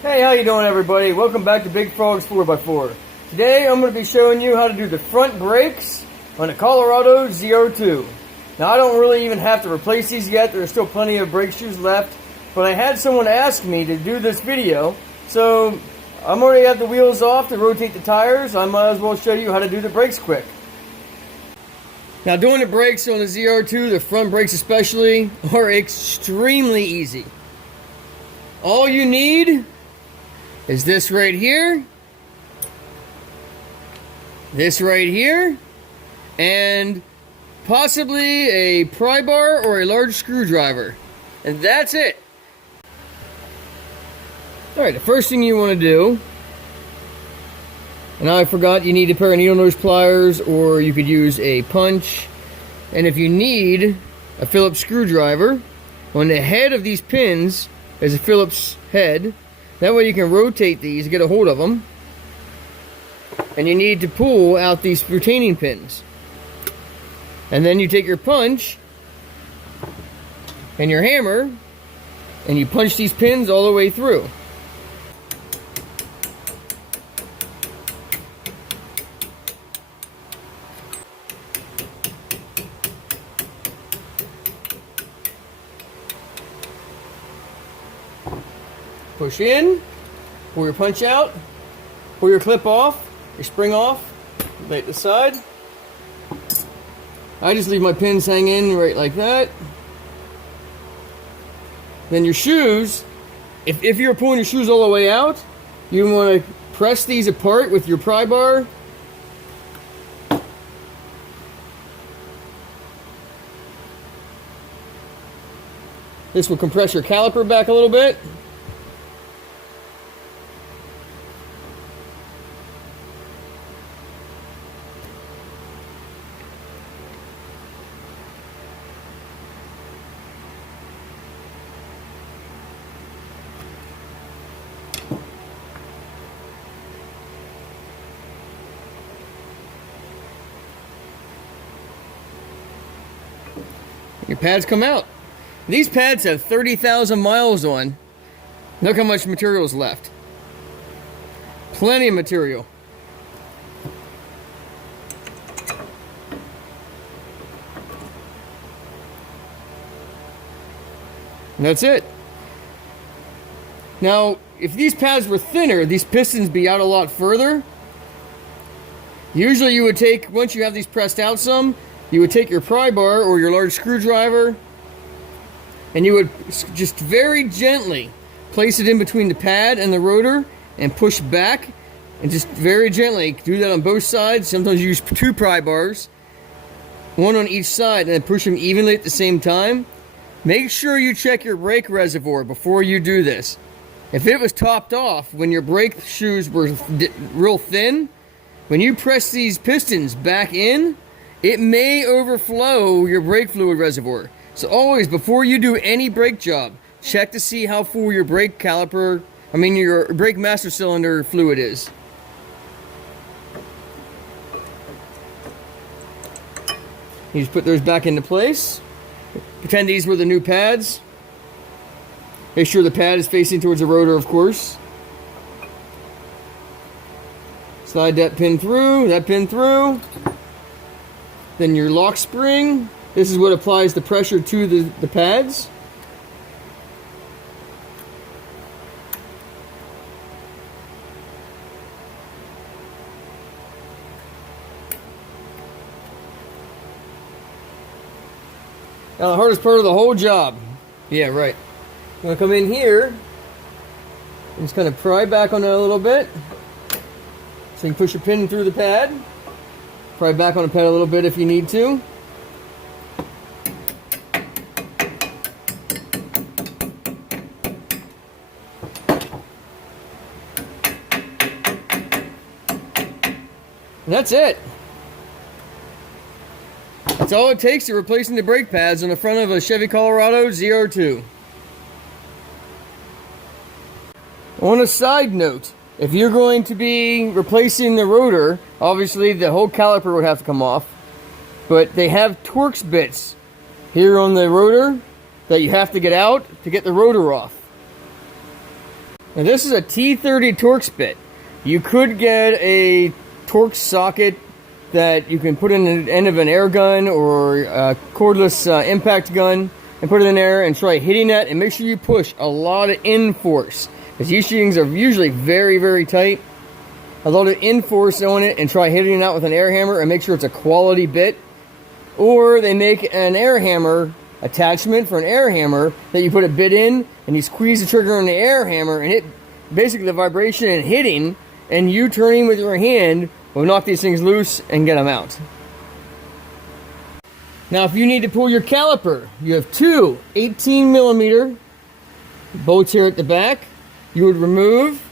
Hey, how you doing everybody? Welcome back to Big Frog's 4x4. Today I'm going to be showing you how to do the front brakes on a Colorado ZR2. Now I don't really even have to replace these yet, there's still plenty of brake shoes left, but I had someone ask me to do this video, so I'm already at the wheels off to rotate the tires. I might as well show you how to do the brakes quick. Now doing the brakes on the ZR2, the front brakes especially, are extremely easy. All you need is this right here, this right here, and possibly a pry bar or a large screwdriver. And that's it. Alright, the first thing you want to do, and I forgot, you need a pair of needle nose pliers, or you could use a punch. And if you need a Phillips screwdriver, on the head of these pins is a Phillips head. That way you can rotate these to get a hold of them. And you need to pull out these retaining pins. And then you take your punch and your hammer and you punch these pins all the way through. Push in, pull your punch out, pull your clip off, your spring off, lay it to the side. I just leave my pins hanging right like that. Then your shoes, if you're pulling your shoes all the way out, you want to press these apart with your pry bar. This will compress your caliper back a little bit. Your pads come out. These pads have 30,000 miles on. Look how much material is left. Plenty of material. And that's it. Now, if these pads were thinner, these pistons be out a lot further. Usually you would take, once you have these pressed out some, you would take your pry bar or your large screwdriver and you would just very gently place it in between the pad and the rotor and push back, and just very gently do that on both sides. Sometimes you use two pry bars, one on each side, and then push them evenly at the same time. Make sure you check your brake reservoir before you do this. If it was topped off when your brake shoes were real thin, when you press these pistons back in, it may overflow your brake fluid reservoir. So always, before you do any brake job, check to see how full your brake caliper, your brake master cylinder fluid is. You just put those back into place. Pretend these were the new pads. Make sure the pad is facing towards the rotor, of course. Slide that pin through. Then your lock spring, this is what applies the pressure to the pads. Now the hardest part of the whole job. Yeah, right. I'm going to come in here and just kind of pry back on it a little bit. So you can push your pin through the pad. Pry back on the pad a little bit if you need to. And that's it. That's all it takes to replacing the brake pads on the front of a Chevy Colorado ZR2. On a side note, if you're going to be replacing the rotor, obviously the whole caliper would have to come off, but they have Torx bits here on the rotor that you have to get out to get the rotor off. Now this is a T30 Torx bit. You could get a Torx socket that you can put in the end of an air gun or a cordless impact gun and put it in there and try hitting that, and make sure you push a lot of in-force, because these sheetings are usually very, very tight. A lot of in-force on it and try hitting it out with an air hammer and make sure it's a quality bit. Or they make an air hammer attachment for an air hammer that you put a bit in and you squeeze the trigger on the air hammer, and it basically the vibration and hitting and you turning with your hand will knock these things loose and get them out. Now if you need to pull your caliper, you have two 18mm bolts here at the back. You would remove,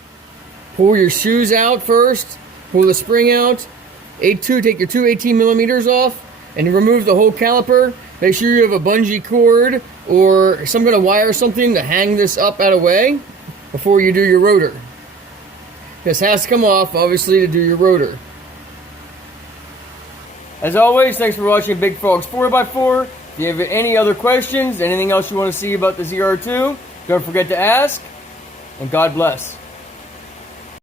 pull your shoes out first, pull the spring out, take your two 18mm off, and remove the whole caliper. Make sure you have a bungee cord or some kind of wire or something to hang this up out of the way before you do your rotor. This has to come off, obviously, to do your rotor. As always, thanks for watching Big Frog's 4x4. If you have any other questions, anything else you want to see about the ZR2, don't forget to ask, and God bless.